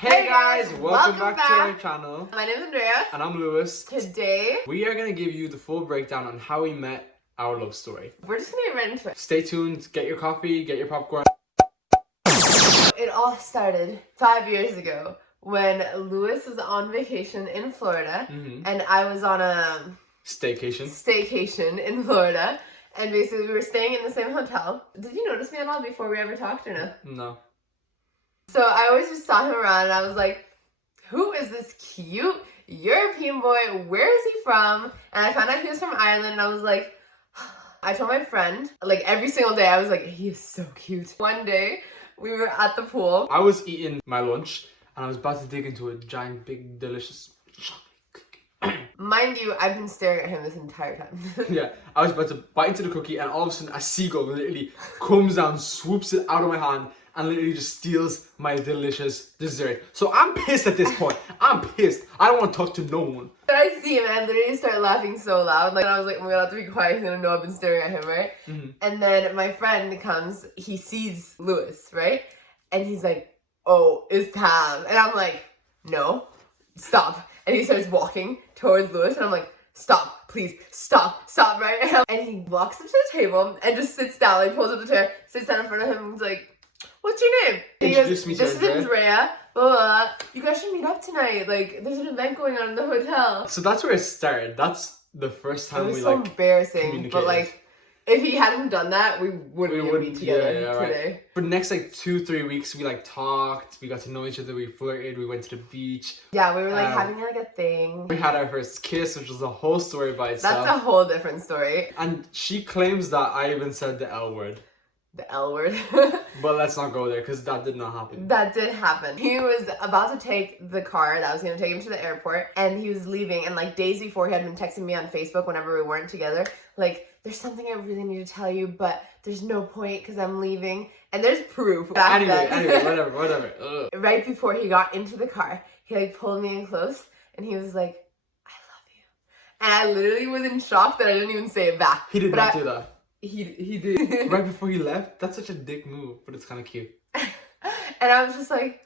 Hey guys, welcome back to our channel. My name is Andrea. And I'm Lewis. Today, we are going to give you the full breakdown on how we met our love story. We're just going to get right into it. Stay tuned, get your coffee, get your popcorn. It all started 5 years ago when Lewis was on vacation in Florida and I was on a staycation in Florida. And basically we were staying in the same hotel. Did you notice me at all before we ever talked or no? No. So I always just saw him around and I was like, who is this cute European boy? Where is he from? And I found out he was from Ireland and I was like, I told my friend, like every single day, I was like, he is so cute. One day we were at the pool. I was eating my lunch and I was about to dig into a giant, big, delicious chocolate cookie. Mind you, I've been staring at him this entire time. Yeah, I was about to bite into the cookie and all of a sudden a seagull literally comes down, swoops it out of my hand and literally just steals my delicious dessert. So I'm pissed at this point. I'm pissed. I don't want to talk to no one. But I see him and I literally start laughing so loud. Like I was like, oh my god, I have to be quiet. He's gonna know I've been staring at him, right? And then my friend comes, he sees Lewis, right? And he's like, oh, it's Tam. And I'm like, no, stop. And he starts walking towards Lewis and I'm like, stop, please, stop, right? And he walks up to the table and just sits down, like pulls up the chair, sits down in front of him and he's like, what's your name? And he goes, this is Andrea. Blah, blah, blah. You guys should meet up tonight. Like, there's an event going on in the hotel. So that's where it started. That's the first time we so embarrassing. But like, if he hadn't done that, we wouldn't be together today. Right. For the next like 2-3 weeks, we like talked. We got to know each other. We flirted. We went to the beach. Yeah, we were like having like a thing. We had our first kiss, which was a whole story by itself. That's a whole different story. And she claims that I even said the L word. The L word. But let's not go there because that did not happen. That did happen. He was about to take the car that was going to take him to the airport and he was leaving. And like days before, he had been texting me on Facebook whenever we weren't together. Like, there's something I really need to tell you, but there's no point because I'm leaving. And there's proof. Anyway, whatever. Ugh. Right before he got into the car, he like pulled me in close and he was like, I love you. And I literally was in shock that I didn't even say it back. He did not do that. He did. Right before he left? That's such a dick move, but it's kind of cute. And I was just like,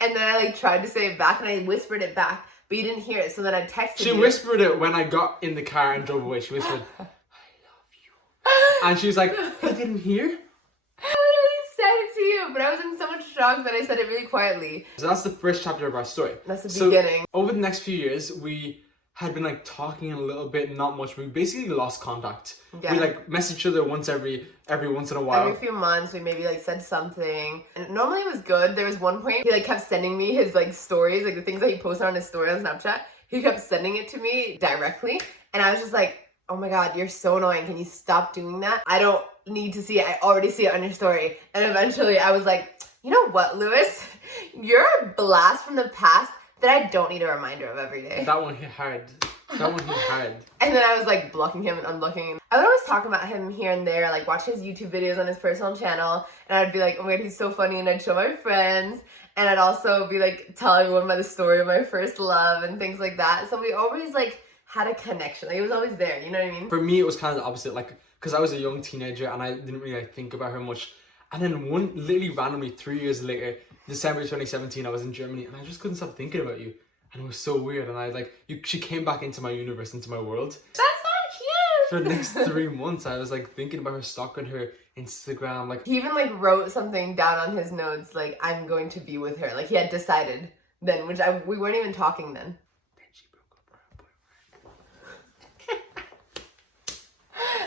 and then I like tried to say it back and I whispered it back, but you didn't hear it. So then I texted you. She whispered it when I got in the car and drove away. She whispered, I love you. And she was like, I didn't hear. I literally said it to you, but I was in so much shock that I said it really quietly. So that's the first chapter of our story. That's the beginning. Over the next few years, we had been like talking a little bit, not much. We basically lost contact. Yeah. We like messaged each other once every once in a while. Every few months we maybe like said something. And normally it was good. There was one point he like kept sending me his like stories, like the things that he posted on his story on Snapchat. He kept sending it to me directly. And I was just like, oh my god, you're so annoying. Can you stop doing that? I don't need to see it. I already see it on your story. And eventually I was like, you know what, Lewis? You're a blast from the past that I don't need a reminder of every day. That one hit hard. And then I was like blocking him and unblocking. I would always talk about him here and there, like watch his YouTube videos on his personal channel. And I'd be like, oh my god, he's so funny. And I'd show my friends. And I'd also be like, tell everyone about the story of my first love and things like that. So we always like had a connection. Like it was always there, you know what I mean? For me, it was kind of the opposite. Like, because I was a young teenager and I didn't really like think about her much. And then literally randomly 3 years later, December 2017, I was in Germany and I just couldn't stop thinking about you. And it was so weird. And I like, she came back into my universe, into my world. That's so cute! For the next 3 months, I was like thinking about her, stalking her Instagram. Like, he even like wrote something down on his notes, like, I'm going to be with her. Like he had decided then, which we weren't even talking then. Then she broke up with her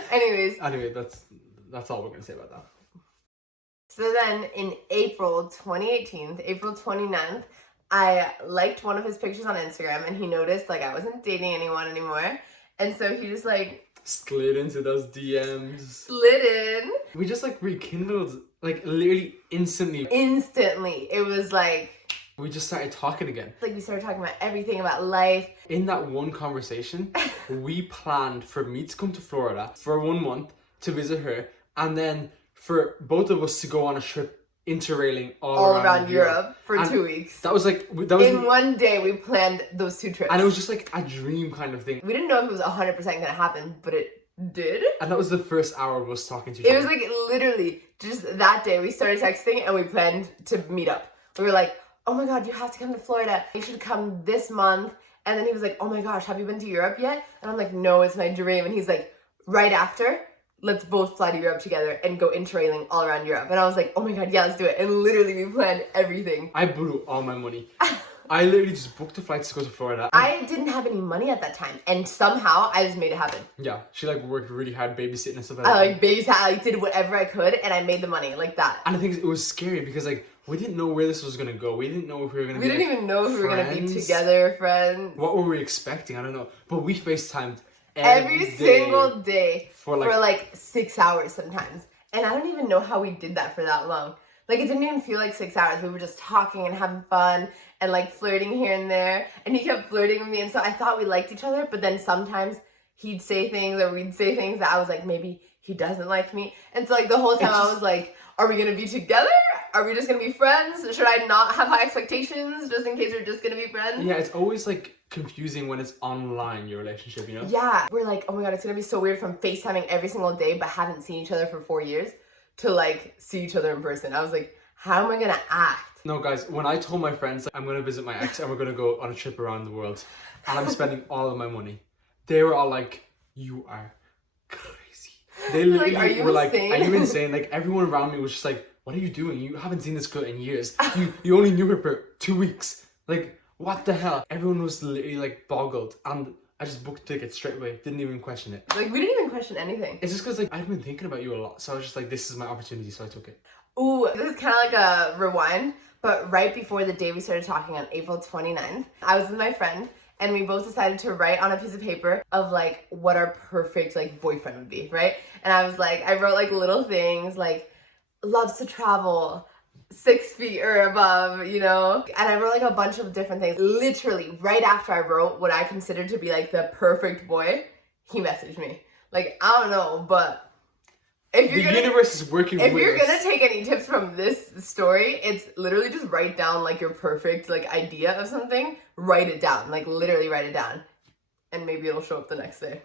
boyfriend. Anyway, that's all we're going to say about that. So then in April 2018, April 29th, I liked one of his pictures on Instagram and he noticed like I wasn't dating anyone anymore. And so he just like slid into those DMs. Slid in. We just like rekindled like literally instantly. It was like we just started talking again. Like we started talking about everything about life. In that one conversation, we planned for me to come to Florida for 1 month to visit her and then for both of us to go on a trip interrailing all around Europe for 2 weeks. That was in one day we planned those 2 trips. And it was just like a dream kind of thing. We didn't know if it was 100% gonna happen, but it did. And that was the first hour of us talking to each other. It was like literally just that day we started texting and we planned to meet up. We were like, oh my God, you have to come to Florida. You should come this month. And then he was like, oh my gosh, have you been to Europe yet? And I'm like, no, it's my dream. And he's like, right after, let's both fly to Europe together and go interrailing all around Europe. And I was like, oh my God, yeah, let's do it. And literally we planned everything. I blew all my money. I literally just booked the flights to go to Florida. I didn't have any money at that time. And somehow I just made it happen. Yeah, she like worked really hard babysitting and stuff like I that. like babysat, I like did whatever I could and I made the money like that. And I think it was scary because like we didn't know where this was gonna go. We didn't know if we were gonna We didn't even know if we were gonna be friends. together, friends. What were we expecting? I don't know. But we FaceTimed Every day single day for for like like 6 hours sometimes. And I don't even know how we did that for that long. Like, it didn't even feel like 6 hours. We were just talking and having fun and like flirting here and there. And he kept flirting with me. And so I thought we liked each other. But then sometimes he'd say things or we'd say things that I was like, maybe he doesn't like me. And so like the whole time I was like, are we going to be together? Are we just going to be friends? Should I not have high expectations just in case we're just going to be friends? yeah, it's always like confusing when it's online, your relationship, you know? Yeah. We're like, oh my God, it's going to be so weird from FaceTiming every single day but haven't seen each other for 4 years to like see each other in person. I was like, how am I going to act? No, guys, when I told my friends I'm going to visit my ex and we're going to go on a trip around the world and I'm spending all of my money, they were all like, you are crazy. They literally Like, are you were like, insane? are you insane? Like, everyone around me was just like, what are you doing? You haven't seen this girl in years. You only knew her for 2 weeks. Like, what the hell? Everyone was literally like boggled and I just booked tickets straight away. Didn't even question it. Like, we didn't even question anything. It's just because like I'd been thinking about you a lot. So I was just like, this is my opportunity. So I took it. Ooh, this is kind of like a rewind, but right before the day we started talking on April 29th, I was with my friend and we both decided to write on a piece of paper of like what our perfect like boyfriend would be, right? And I was like, I wrote like little things like loves to travel, 6 feet or above, you know? And I wrote like a bunch of different things. Literally, right after I wrote what I considered to be like the perfect boy, he messaged me. Like, I don't know, but if you're universe is working with if you're us. gonna take any tips from this story, it's literally just write down like your perfect like idea of something, write it down, like literally write it down, and maybe it'll show up the next day.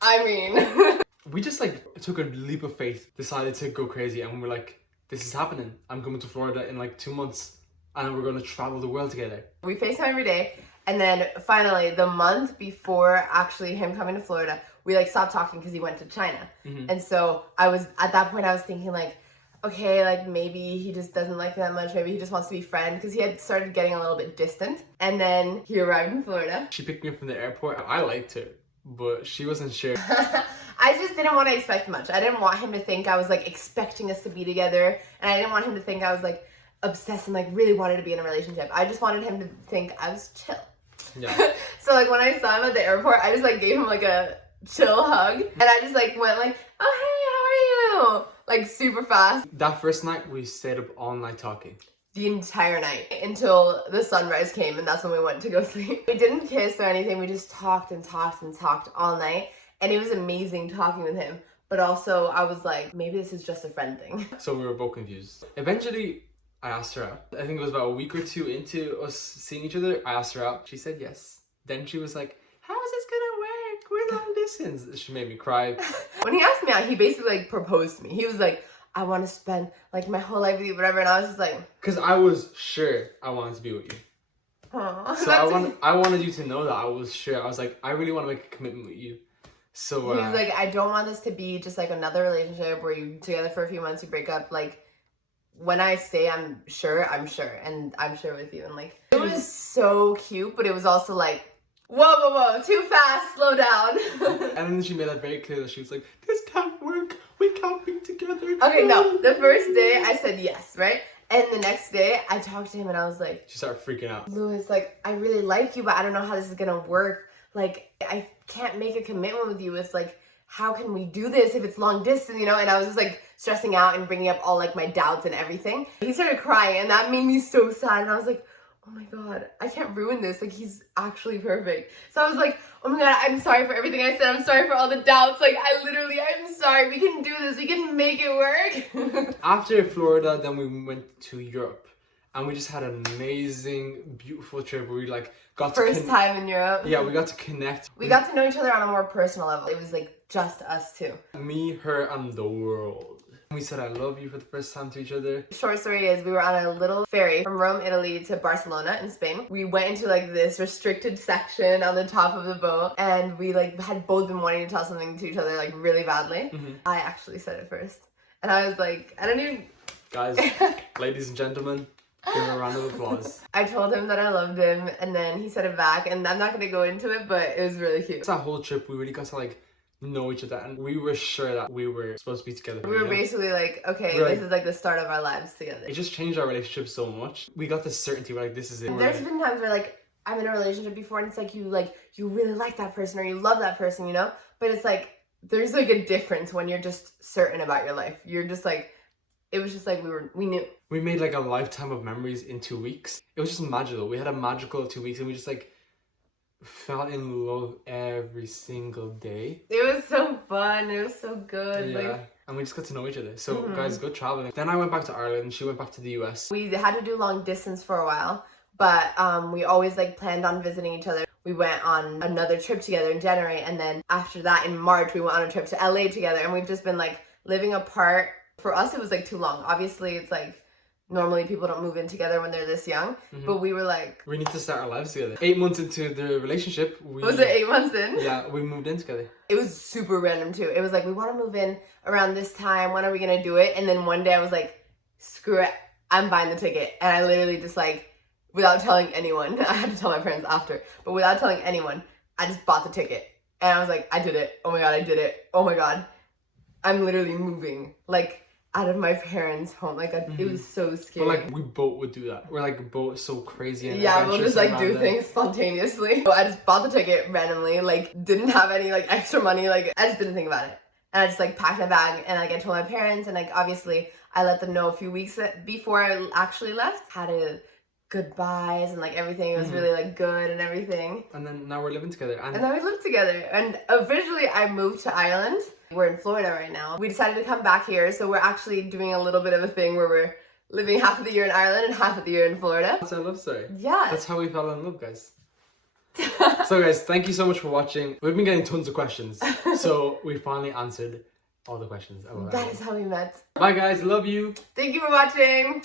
I mean, we just like took a leap of faith, decided to go crazy, and we're like, this is happening. I'm coming to Florida in like 2 months, and we're gonna travel the world together. we FaceTime every day, and then finally the month before actually him coming to Florida, we like stopped talking because he went to China. And so I was at that point I was thinking like, okay, like maybe he just doesn't like me that much, maybe he just wants to be friends, because he had started getting a little bit distant. And then he arrived in Florida. She picked me up from the airport. I liked her, but she wasn't sure. I just didn't want to expect much. I didn't want him to think I was like expecting us to be together, and I didn't want him to think I was like obsessed and like really wanted to be in a relationship. I just wanted him to think I was chill. Yeah. So like when I saw him at the airport, I just like gave him like a chill hug, and I just like went like, oh hey, how are you? Like super fast. That first night, we stayed up all night talking. The entire night until the sunrise came, and that's when we went to go sleep. We didn't kiss or anything. We just talked and talked and talked all night, and it was amazing talking with him. But also I was like, maybe this is just a friend thing. So we were both confused. Eventually, I asked her out. I think it was about a week or two into us seeing each other. I asked her out. She said yes. Then she was like, how is this gonna work? We're long distance. She made me cry. When he asked me out, he basically like proposed to me. He was like, I want to spend like my whole life with you, whatever. And I was just like, Because I was sure I wanted to be with you. aw. So I wanted you to know that I was sure. I was like, I really want to make a commitment with you. So He was like, I don't want this to be just like another relationship where you together for a few months, you break up. Like, when I say I'm sure, and I'm sure with you. And like, it was so cute, but it was also like, whoa, too fast, slow down. And then she made that very clear that she was like, this can't work. We can't be together. Okay, no, the first day I said yes, right? And the next day I talked to him and I was like, She started freaking out. Louis, like, I really like you, but I don't know how this is gonna work. Like, I can't make a commitment with you. It's like, how can we do this if it's long distance, you know? And I was just like stressing out and bringing up all like my doubts and everything. He started crying and that made me so sad. And I was like, oh my God, I can't ruin this. Like, he's actually perfect. So I was like, oh my God, I'm sorry for everything I said. I'm sorry for all the doubts. Like, I'm sorry. We can do this. We can make it work. After Florida, then we went to Europe. And we just had an amazing, beautiful trip where we like got First time in Europe. Yeah, we got to connect. We got to know each other on a more personal level. It was like just us two. Me, her, and the world. We said I love you for the first time to each other. Short story is we were on a little ferry from Rome, Italy to Barcelona in Spain. We went into like this restricted section on the top of the boat, and we like had both been wanting to tell something to each other like really badly. I actually said it first. And I was like, I don't even... Guys, ladies and gentlemen, give him a round of applause. I told him that I loved him, and then he said it back, and I'm not going to go into it, but it was really cute. That whole trip, we really got to like know each other, and we were sure that we were supposed to be together. We were basically like, okay, this is like the start of our lives together. It just changed our relationship so much. We got this certainty, we're like, this is it. There's been times where like, I'm in a relationship before, and it's like, you really like that person, or you love that person, you know? But it's like, there's like a difference when you're just certain about your life. You're just like, it was just like we knew. We made like a lifetime of memories in 2 weeks. It was just magical. We had a magical 2 weeks, and we just like fell in love every single day. It was so fun. It was so good. Yeah. Like, and we just got to know each other. So guys, go traveling. Then I went back to Ireland. She went back to the US. We had to do long distance for a while, but we always like planned on visiting each other. We went on another trip together in January, and then after that in March we went on a trip to LA together, and we've just been like living apart. For us it was like too long. Obviously it's like normally people don't move in together when they're this young, but we were like, we need to start our lives together. 8 months into the relationship, was it 8 months in? Yeah, we moved in together. It was super random too. It was like, we want to move in around this time, when are we gonna do it? And then one day I was like, screw it, I'm buying the ticket. And I literally just like, without telling anyone, I had to tell my parents after, but without telling anyone, I just bought the ticket. And I was like, I did it. Oh my god, I did it. Oh my god, I'm literally moving like out of my parents' home. Like it was so scary. But like we both would do that. We're like both so crazy and yeah, we'll just like do things spontaneously. So I just bought the ticket randomly, like didn't have any like extra money, like I just didn't think about it. And I just like packed my bag, and like I told my parents, and like obviously I let them know a few weeks before I actually left. Had a goodbyes, and like everything was really like good and everything. And then now we're living together. And then we live together. And officially I moved to Ireland. We're in Florida right now. We decided to come back here, so we're actually doing a little bit of a thing where we're living half of the year in Ireland and half of the year in Florida. That's our love story. Yeah. That's how we fell in love, guys. So guys, thank you so much for watching. We've been getting tons of questions, so we finally answered all the questions. That is how we met. Bye guys, love you. Thank you for watching.